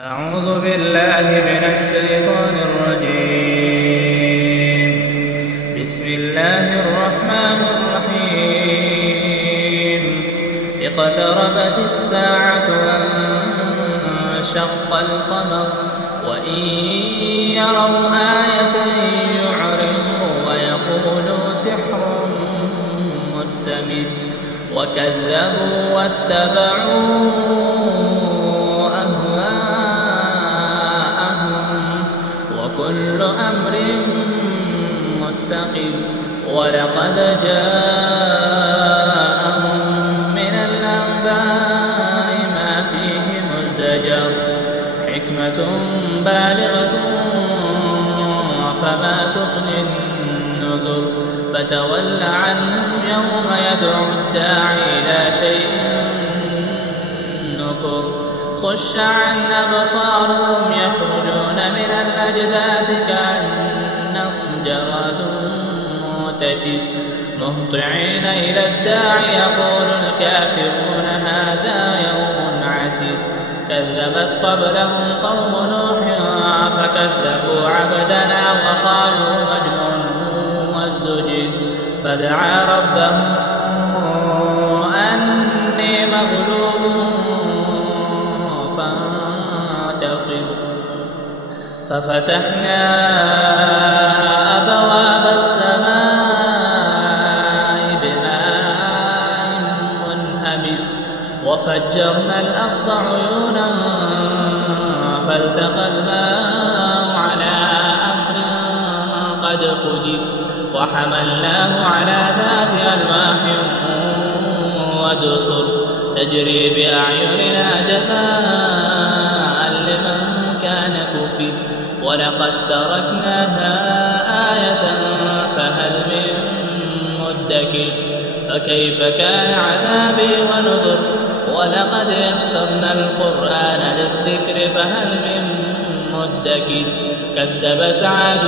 أعوذ بالله من الشيطان الرجيم. بسم الله الرحمن الرحيم. اقتربت الساعة وانشق القمر وإن يروا آية يعرضوا ويقولوا سحر مستمر وكذبوا واتبعوا كل أمر مستقر ولقد جاءهم من الأنباء ما فيه مزدجر حكمة بالغة فما تغني النذر فتول عنهم يوم يدعو الداعي إلى شيء نكر خش عن أبصارهم يخرجون من الأجداث كأنهم جراد منتشر مهطعين إلى الداعي يقول الكافرون هذا يوم عسير كذبت قبلهم قوم نوح فكذبوا عبدنا وقالوا مجنون وازدجر فدعا ربه أني مغلوب ففتحنا أبواب السماء بماء منهمر وفجرنا الأرض عيونا فالتقى الماء على أمر قد قدر وحملناه على ذات ألواح ودسر تجري بأعيننا جزاء لمن كان كفر ولقد تركناها آية فهل من مدكر فكيف كان عذابي ونذر ولقد يسرنا القرآن للذكر فهل من مدكر كذبت عاد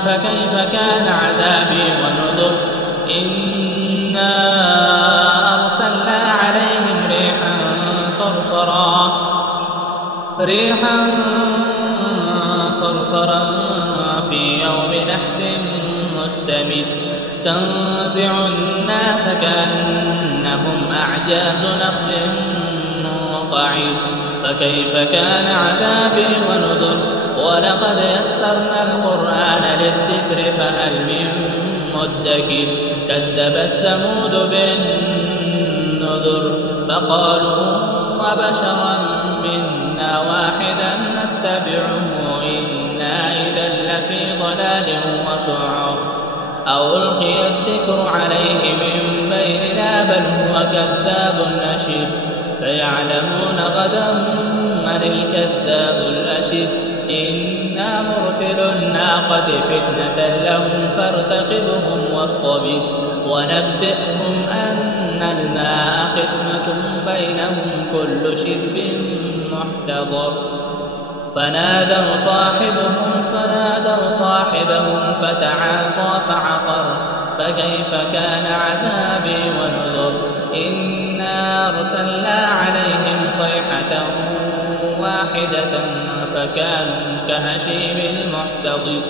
فكيف كان عذابي ونذر إنا أرسلنا عليهم ريحا صرصرا في يوم نحس مستمر تنزع الناس كأنهم أعجاز نخل منقعر فكيف كان عذابي ونذر ولقد يسرنا القرآن للذكر فهل من مدكر كذبت ثمود بالنذر فقالوا وبشرا منا واحدا نتبعه إنا إذا لفي ضلال وسعر أو ألقي الذكر عليه من بيننا بل هو كذاب أشر سيعلمون غدا من الكذاب الأشر إنا مرسل الناقة فتنة لهم فارتقبهم واصطبر ونبئهم أن الماء قسمة بينهم كل شرب محتضر فنادوا صاحبهم فتعاطى فعقر فكيف كان عذابي ونذر إنا أرسلنا عليهم صيحة واحدة فكانوا كهشيم المحتضر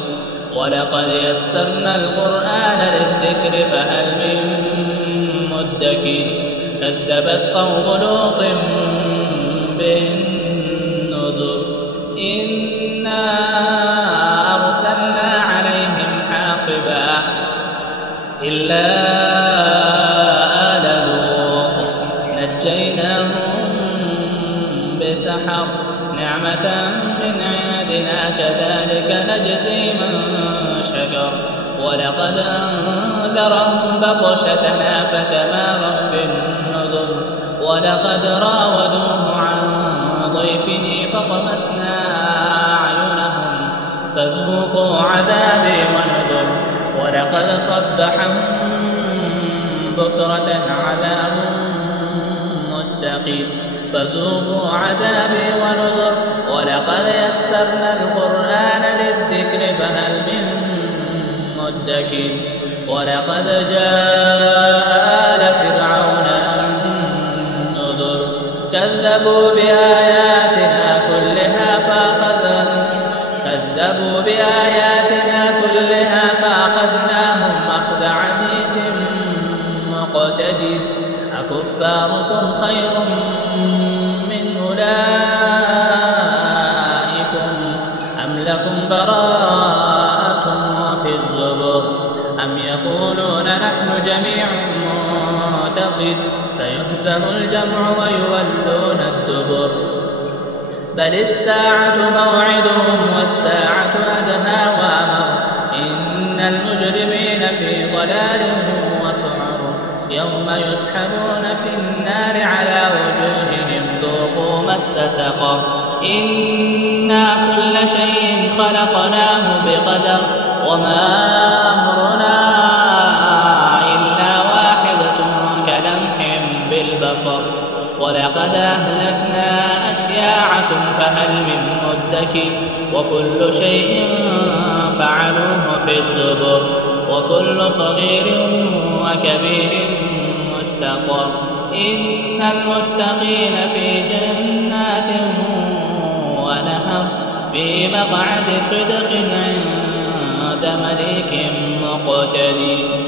ولقد يسرنا القرآن للذكر فهل من مدكر كذبت قوم لوط بالنذر إنا أرسلنا عليهم حاصبا إلا آل لوط نجيناهم بسحر نعمة من عندنا كذلك نجزي من شكر ولقد أنذرهم بطشتنا فتماروا بالنذر ولقد راودوه عن ضيفه فطمسنا أعينهم فذوقوا عذابي ونذر ولقد صبحهم بكرة عذاب مستقيم فذوقوا عذابي ونذر ولقد يسرنا القرآن للذكر فهل من مدكر ولقد جاء آل فرعون النذر كذبوا بآياتنا كلها الجمع ويولون الدبر بل الساعة موعدهم والساعة أدهى وأمر إن المجرمين في ضلال وسعر يوم يسحبون في النار على وجوههم ذوقوا مس سقر إنا كل شيء خلقناه بقدر وما أمرنا إلا واحدة كلمح بالبصر ولقد أهلكنا أشياعكم فهل من مدكر وكل شيء فعلوه في الزبر وكل صغير وكبير مستقر إن المتقين في جنات ونهر في مقعد صدق عند مليك مقتدر.